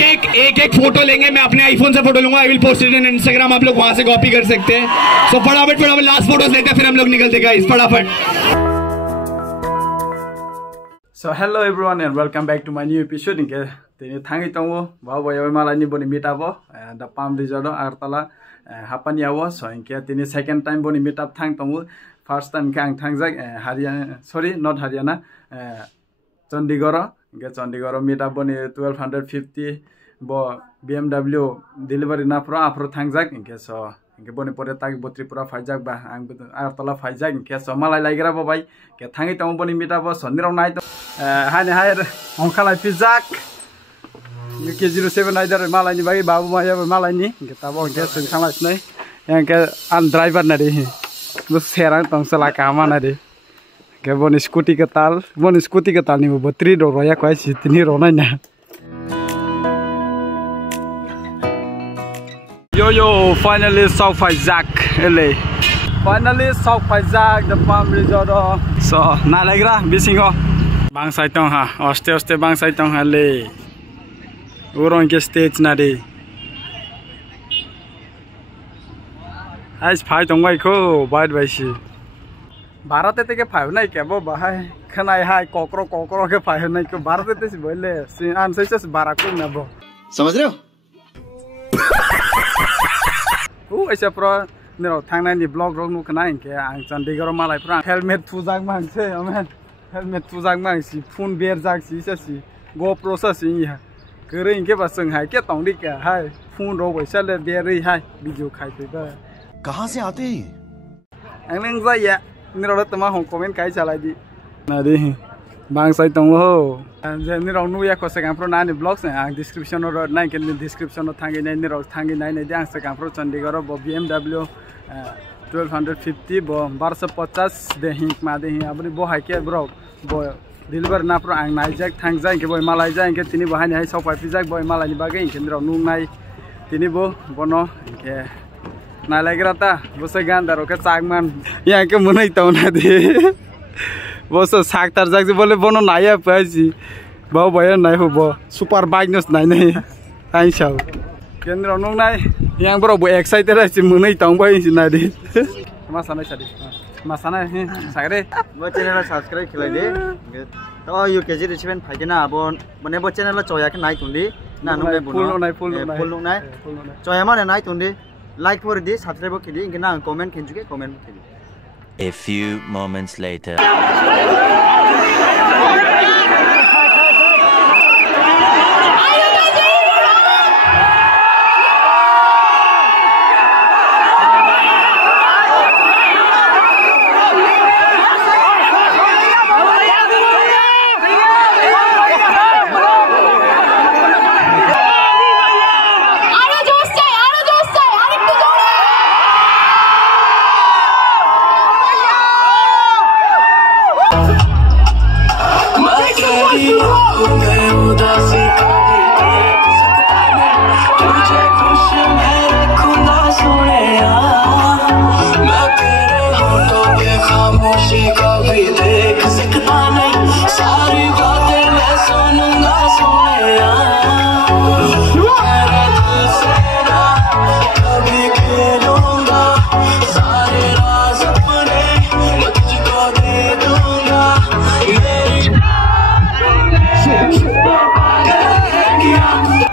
एक फोटो लेंगे। मैं अपने आईफोन से फोटो लूंगा। I will post it in Instagram. आप लोग वहां से कॉपी कर सकते हैं। सो फटाफट लास्ट फोटोज लेते हैं, फिर हम लोग निकलते गाइस फटाफट। So hello everyone and welcome back to my new episode. Inke tini thangi tongo ba boy malani boni meet up the Palm Resort Agartala hapani awo. So inke tini second time boni meet up thang tongo. First time kang thangjak Haryana, sorry not Haryana, Chandigarh. Inke Chandigarh meet up boni 1250 bo BMW delivery na pro apro thangjak inke so inke boni pore tak botri pura faijak ba ang Agartala faijak inke so malai laigra bo bai ke thangi tongo boni meet up so nirong nai Hai ongkalai pizak UK07 aider malai ni bagi babu maya malai ni kita bong ke sengkala snai yang ke an driver nadi bus serang tong sala kama nadi ke bon scooty ke tal ni botri do roya kwai sitini ronai na yo finally South Faizak LA finally South Faizak the Palm Resort so na lagra bisingo bang saitong ha oste bang saitong ha le urong ke stage na de ais phai tong bai ko bait bai si bharat te ke phai nai ke bo bahai khanai hai kokro ke phai nai ko bharat te si boile si an sai se barakun na bo समझ रहे हो ऐसा pro nero thangnai ni blog rog nu khanai ke ang Chandigarh malai pra helmet thujak mang se amen helmet thujak mang si phone bear jak si sa si GoPro sa si ya kering ke ba seng hai ke tong dik ka hai phone ro bai sa le bear ri hai video khai pe ba कहाँ से आते हैं ang leng za ya nero tama hong comment kai chalai di na di bang sai tong lo nero nu ya ko se kam pro na ni blog se ang description ro na ke description no thangi nai nero thangi nai nai ang se kam pro Chandigarh bo BMW 1250 bo 1250 de hink ma de abri bo hai ke bro bo deliver na pro ang nai jak thang jai ke boy malai jai ke tini bahani hai sau pai jak boy malai ni bagai ke nro nu nai tini bo bono ke na lagra ta bo se gan daro ke chagman ya ke munai tau na de bo so sak tar jak bole bono nai paisi bo boy nai ho bo super bike nos nai nai ai sau ke nro nu nai yang bro bo excited asi munai tau bai si na de ma sanai sadi masana he sagre वो channel subscribe खिलाई दे तो यो KG रिसीवेंट फाइदेना abon माने वो channel चोया के नाइ तुंदी ना नुने बुनो फुल नाइ चोया माने नाइ तुंदी लाइक फॉर दी सब्सक्राइब खिदी इनके ना कमेंट खिंचुके कमेंट खिदी A few moments later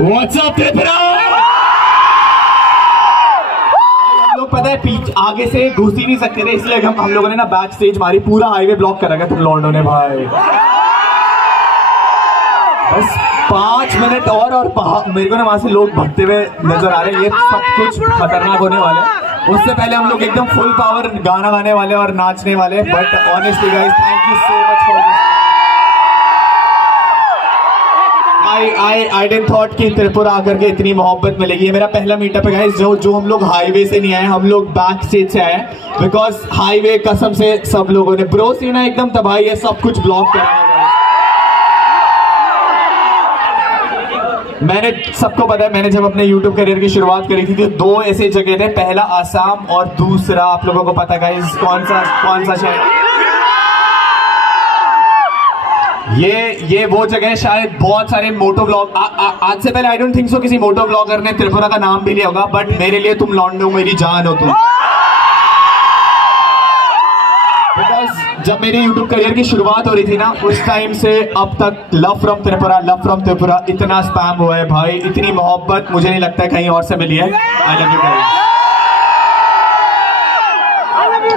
What's up Tripura? हम लोग पता है आगे से घुस ही नहीं सकते थे, इसलिए हम लोगों ने ना बैक स्टेज मारी, पूरा हाईवे ब्लॉक कर रखा था लॉन्डो ने भाई। बस 5 मिनट और मेरे को ना वहां से लोग भगते हुए नजर आ रहे हैं। ये सब कुछ खतरनाक होने वाला है। उससे पहले हम लोग एकदम फुल पावर गाना गाने वाले और नाचने वाले। But honestly guys, thank you so much for this. I didn't thought कि त्रिपुरा आकर के इतनी मोहब्बत मिलेगी। ये मेरा पहला मीटअप है गाइस, जो हम लोग हाईवे से नहीं आए, हम लोग बैक स्टेज से आए। बिकॉज हाईवे कसम से सब लोगों ने ब्रो सीना एकदम तबाही है, सब कुछ ब्लॉक करा है। मैंने सबको पता है, मैंने जब अपने YouTube करियर की शुरुआत करी थी तो 2 ऐसे जगह थे, पहला आसाम और दूसरा आप लोगों को पता गाइस कौन सा शहर? ये वो जगह है, शायद बहुत सारे मोटो ब्लॉग आज से पहले आई डोंट थिंक सो किसी मोटो ब्लॉगर ने त्रिपुरा का नाम भी लिया होगा, बट मेरे लिए तुम लौंडे हो, मेरी जान हो तुम। बिकॉज जब मेरी यूट्यूब करियर की शुरुआत हो रही थी ना, उस टाइम से अब तक लव फ्रॉम त्रिपुरा इतना स्पैम हुआ है भाई, इतनी मोहब्बत मुझे नहीं लगता है कहीं और से मिली है। आई लव यू गाइस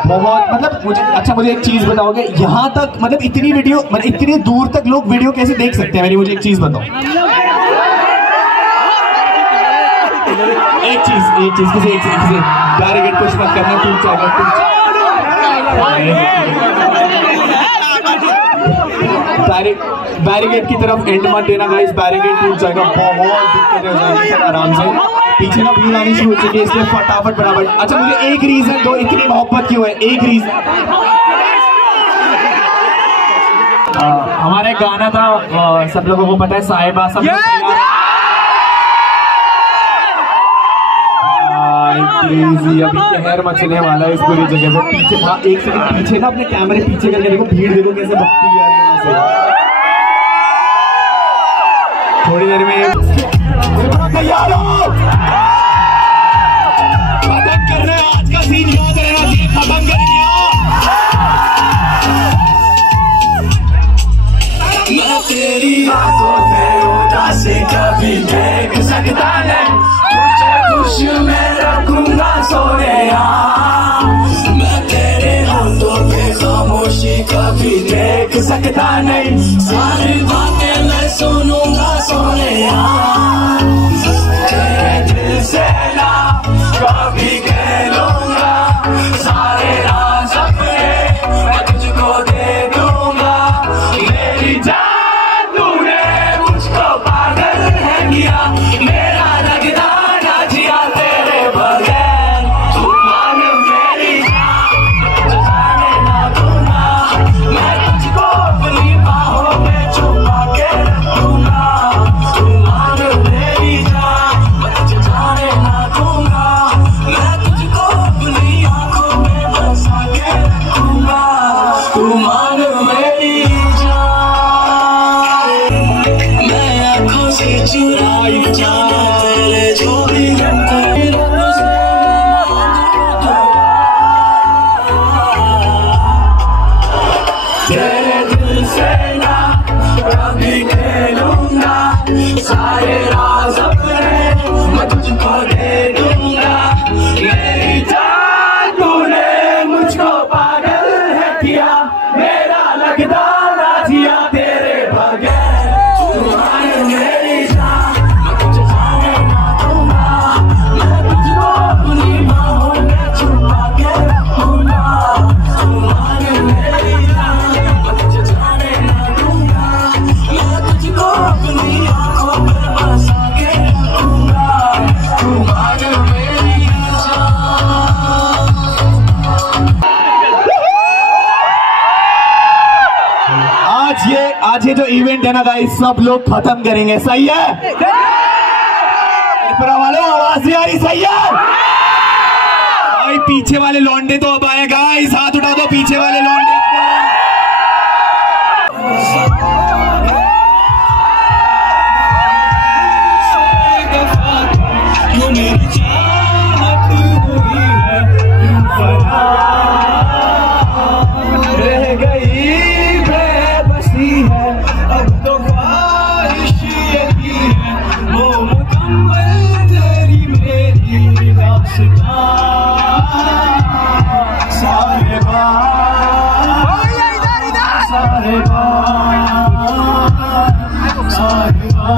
बहुत, मतलब मुझे एक चीज बताओगे, यहाँ तक मतलब इतनी वीडियो, मतलब इतनी दूर तक लोग वीडियो कैसे देख सकते हैं? मेरी मुझे एक चीज बताओ, एक चीज किसी बैरिकेड कुछ मत करना, टूट जाएगा बैरिकेड की तरफ एंड मत देना गाइस, बैरिकेड टूट जाएगा, बहुत दिक्कत हो जाएगी। आराम से पीछे ना भीड़ आनी शुरू हो चुकी है, इसलिए फटाफट फटाफट। अच्छा मुझे एक रीजन दो, इतनी मोहब्बत क्यों है? एक रीजन, हमारा एक गाना था, सब लोगों को पता है, साहिबा, सब अभी कहर मचने वाला है इस पूरी जगह पे। पीछे एक सेकंड पीछे ना, अपने कैमरे पीछे करके देखो, भीड़ देखो कैसे भक्ति आ रही है वहां से। थोड़ी देर में तैयार हो, खत्म कर रहे हैं आज का सीन, याद रहना चाहिए, खत्म करेंगे। मैं तेरी आंखों में उदासी कभी देख सकता नहीं, तुझे खुश में रखूंगा सोनिया। मैं तेरे होठों पे खामोशी कभी देख सकता नहीं, सारी बातें मैं सुनूंगा सोनिया। तेरे दिल से ना कभी कह लूंगा, सारे राज अपने मैं तुझको दे दूंगा। मेरी जान तूने मुझको पागल है किया, मेरा लगता ना जिया तेरे बगैर। तू मान मेरी जान, जाने ना दूंगा, मैं तुझको अपनी बाहों में छुपा के रखूंगा। तू मान मेरी जान, मैं तुझे जाने ना दूंगा, मैं तुझको अपनी आंखों में बसा के रखूंगा। तू मान मेरी जान, मैं आंखों से चुराई जाना तेरे जो भी तेरे दिल से ना कभी खेलूंगा, सारे राज अपने मैं तुझको दे दूंगा। मेरी जान तूने मुझको पागल है किया, मेरा लगता ना जिया तेरे बगैर। तुम्हारे मेरी जान, मैं तुझे जाने ना दूंगा, मैं तुझको अपनी बाहों में छुपा के रखूंगा। तुम्हारे मेरी जान, मैं तुझे जाने ना दूंगा, मैं तुझको अपनी आंखों में बसा के रखूंगा। तुम्हारे मेरी जान। आज ये जो इवेंट है ना गाइस, सब लोग खत्म करेंगे, सही है? त्रिपुरा वालों आवाज नहीं आ रही, सही है? भाई पीछे वाले लौंडे तो अब आए गाइस, हाथ उठा दो पीछे वाले लौंडे। रह गई बेबसी है, अब तो ख्वाहिश यही है, वो मुकम्मल तेरी मेरी दास्तां। साहिबा साहिबा साहिबा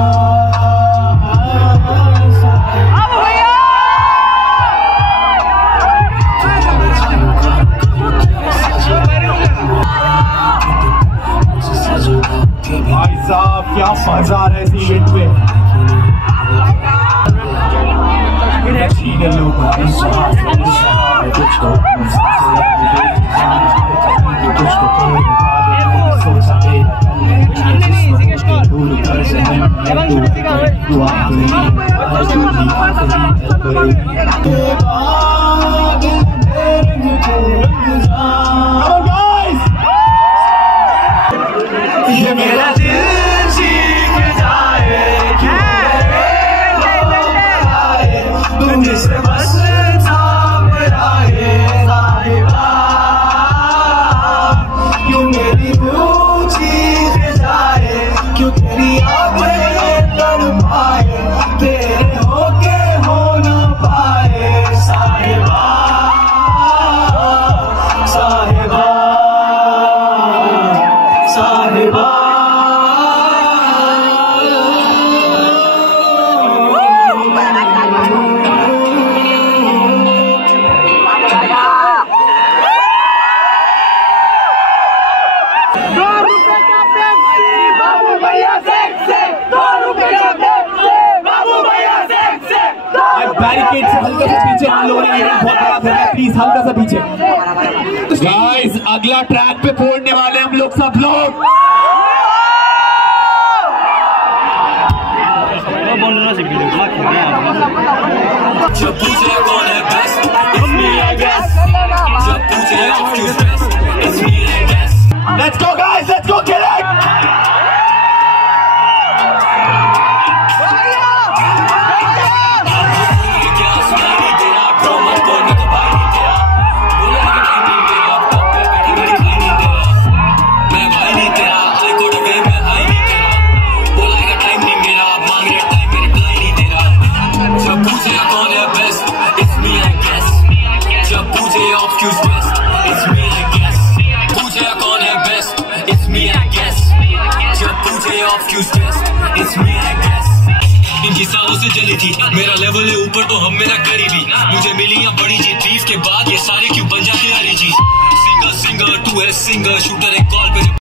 भाई साहब क्या मजा आ रहा है इस इवेंट पे। ये मेरा बैरिकेड से हल्का सा पीछे हम लोगों ने इवेंट बहुत बड़ा करना है, प्लीज हल्का सा पीछे। गाइस अगला ट्रैक पे फोड़ने वाले हम लोग सब लोग। जब पूछे कौन है best, it's me I guess. जब पूछे off you best, it's me I guess. Let's go guys, let's go kill it. इनकी सालों से जली थी, मेरा लेवल है ऊपर तो हम मेरा करीबी। मुझे मिली या बड़ी जीत, बीफ के बाद ये सारे क्यों बन जाते यारी जी। सिंगर तू है सिंगर, शूटर एक कॉल पे।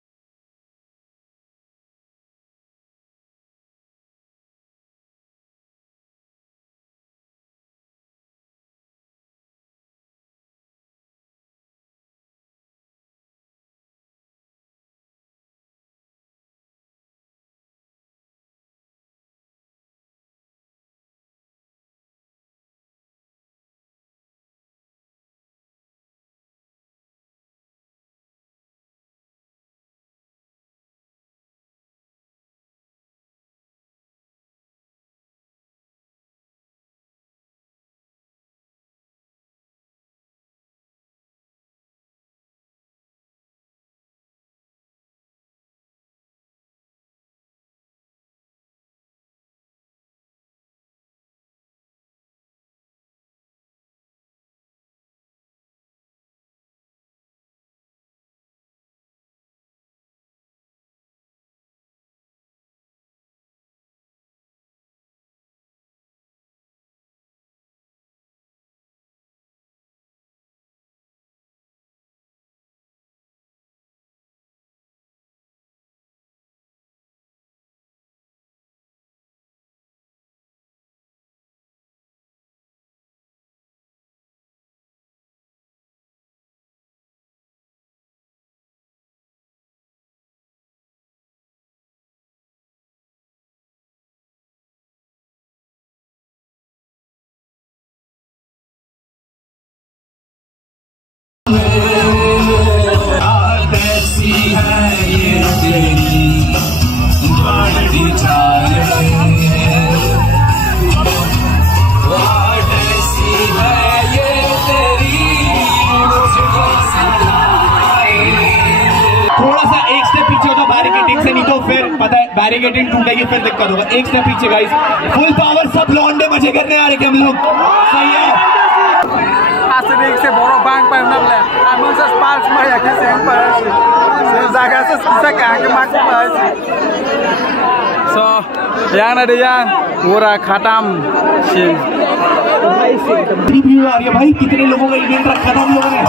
बैरिकेडिंग टूटेगी फिर दिक्कत होगा। एक स्टेप पीछे गाइस, फुल पावर, सब लौंडे मजे करने आ रहे हैं हम लोग। सही है। Asik se boro bang pa nam le. Among sa sparks ma ya ke seng pa. Se zaga sa sa ka ke mak pa. So, yang na de yang पूरा खत्म। रिव्यू आ रही है भाई, कितने लोगों का इवेंट रखा था हम लोगों ने।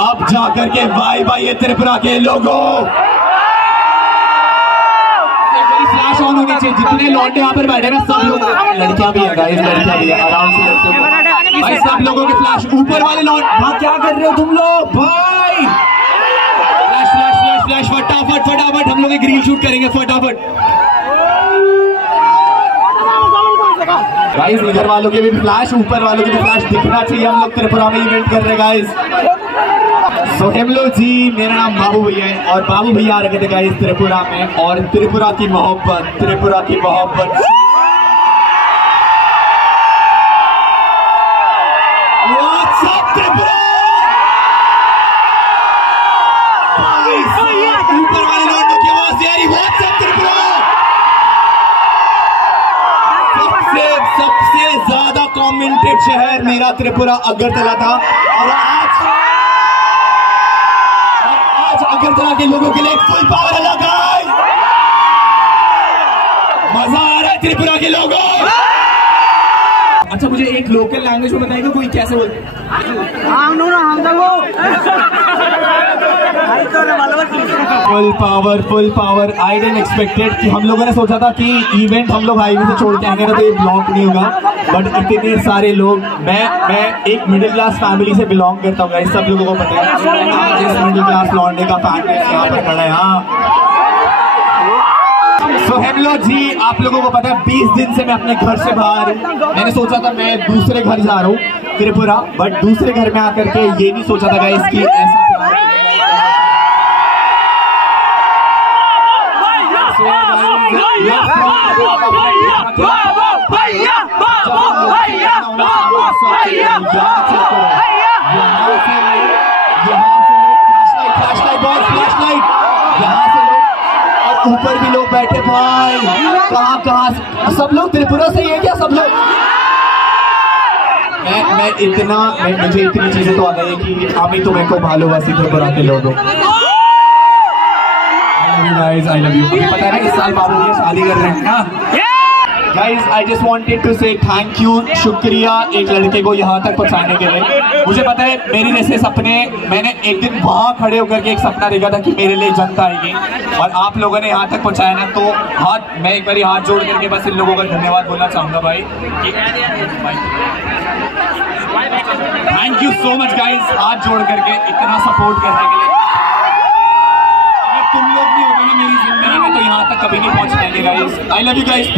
अब जाकर के भाई भाई ये त्रिपुरा के लोगों फ्लैश ऑन होनी चाहिए। जितने लौंडे यहाँ पर बैठे ना सब लोग, लड़कियां भी है गाइस, लड़कियां भी है, आराम से लड़कियों भाई, सब लोगों के फ्लैश ऊपर वाले लौंड। हाँ क्या कर रहे हो तुम लोग भाई? फ्लैश फ्लैश फ्लैश फ्लैश फटाफट फटाफट, हम लोग एक रील शूट करेंगे फटाफट। गाइस इधर वालों के भी फ्लैश, ऊपर वालों के भी फ्लैश दिखना चाहिए। हम लोग त्रिपुरा में इवेंट कर रहे हैं गाइस। सो हेलो जी, मेरा नाम बाबू भैया है और बाबू भैया आ रखे थे गाइस त्रिपुरा में, और त्रिपुरा की मोहब्बत, त्रिपुरा की मोहब्बत। What's up Tripura? ऊपर वाले लोगों की आवाज यारी, What's up त्रिपुरा? सबसे ज्यादा कमेंटेड शहर मेरा त्रिपुरा अगरतला था, और आज अगरतला के लोगों के लिए फुल पावर है गाइस। मजा आ रहा है त्रिपुरा के लोगों। अच्छा मुझे एक लोकल लैंग्वेज में बताएगा कोई कैसे बोलते? Full power. I didn't expected कि हम लोगों ने सोचा था कि इवेंट हम लोग हाईवे से छोड़ के आएंगे ना तो ये ब्लॉक नहीं होगा, बट इतने सारे लोग। मैं एक मिडिल क्लास फैमिली से बिलोंग करता हूँ, सब लोगों को पता है। जिस मिडिल क्लास लौंडे का फैमिली यहाँ पर खड़ा है। हाँ सो हेलो जी, आप लोगों को पता है 20 दिन से मैं अपने घर से बाहर हूँ। मैंने सोचा था मैं दूसरे घर जा रहा हूँ त्रिपुरा, बट दूसरे घर में आकर के ये नहीं सोचा था गाइस कि ऐसा ऊपर भी लोग बैठे भाई, कहाँ सब लोग त्रिपुरा से ही है क्या सब लोग? मुझे इतनी चीजें तो आ गई कि आमी तुम्हें को भालोबासी त्रिपुरा के लोगों। I love you. मुझे पता है ना इस साल बाबू भैया शादी कर रहे हैं ना। Guys, I just wanted to say thank you, शुक्रिया एक लड़के को यहाँ तक पहुँचाने के लिए। मुझे पता है मेरे जैसे सपने, मैंने एक दिन वहाँ खड़े होकर के एक सपना देखा था कि मेरे लिए जनता आएगी, और आप लोगों ने यहाँ तक पहुँचाया ना, तो मैं एक बार हाथ जोड़ करके बस इन लोगों का धन्यवाद बोलना चाहूँगा भाई। Thank you so much guys, हाथ जोड़ करके इतना सपोर्ट करने के लिए। अगर तुम लोग भी होगे ना मेरी जिंदगी में तो यहाँ तक कभी नहीं पहुँच पाएंगे guys. I love you guys.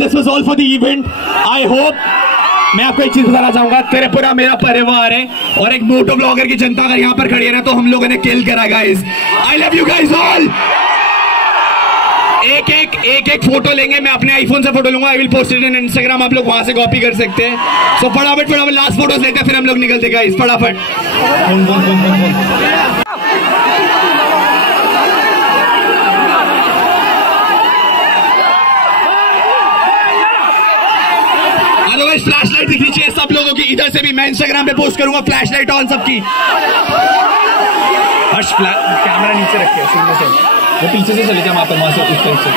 This was all for the event. I hope मैं आपको एक चीज बताना चाहूंगा, त्रिपुरा मेरा परिवार है और एक मोटो ब्लॉगर की जनता अगर यहाँ पर खड़ी है ना तो हम लोगों ने किल करा guys. I love you guys all. एक फोटो लेंगे, मैं अपने आईफोन से फोटो लूंगा, I will post it in Instagram, आप लोग वहां से कॉपी कर सकते हैं। सो फटाफट लास्ट फोटोज लेते हैं, फिर हम लोग निकलते गाइस फटाफट। फ्लैश लाइट दिखनी चाहिए सब लोगों की, इधर से भी मैं इंस्टाग्राम पे पोस्ट करूंगा फ्लैश लाइट ऑन सबकी। हर्ष कैमरा नीचे रखे सीधे से, वो पीछे से चले जाए वहां पर, वहां से उस तरफ से।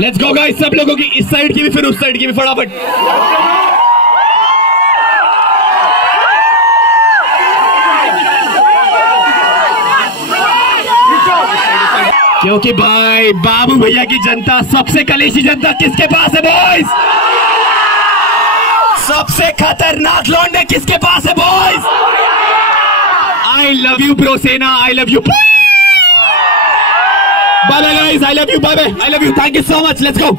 लेट्स गो गाइस, सब लोगों की, इस साइड की भी फिर उस साइड की भी फटाफट। क्योंकि भाई बाबू भैया की जनता, सबसे कलेशी जनता किसके पास है बॉयज? सबसे खतरनाक लौंडे किसके पास है boys? I love you bro Sena, I love you, bye bye guys, I love you, bye bye, I love you, thank you so much, let's go.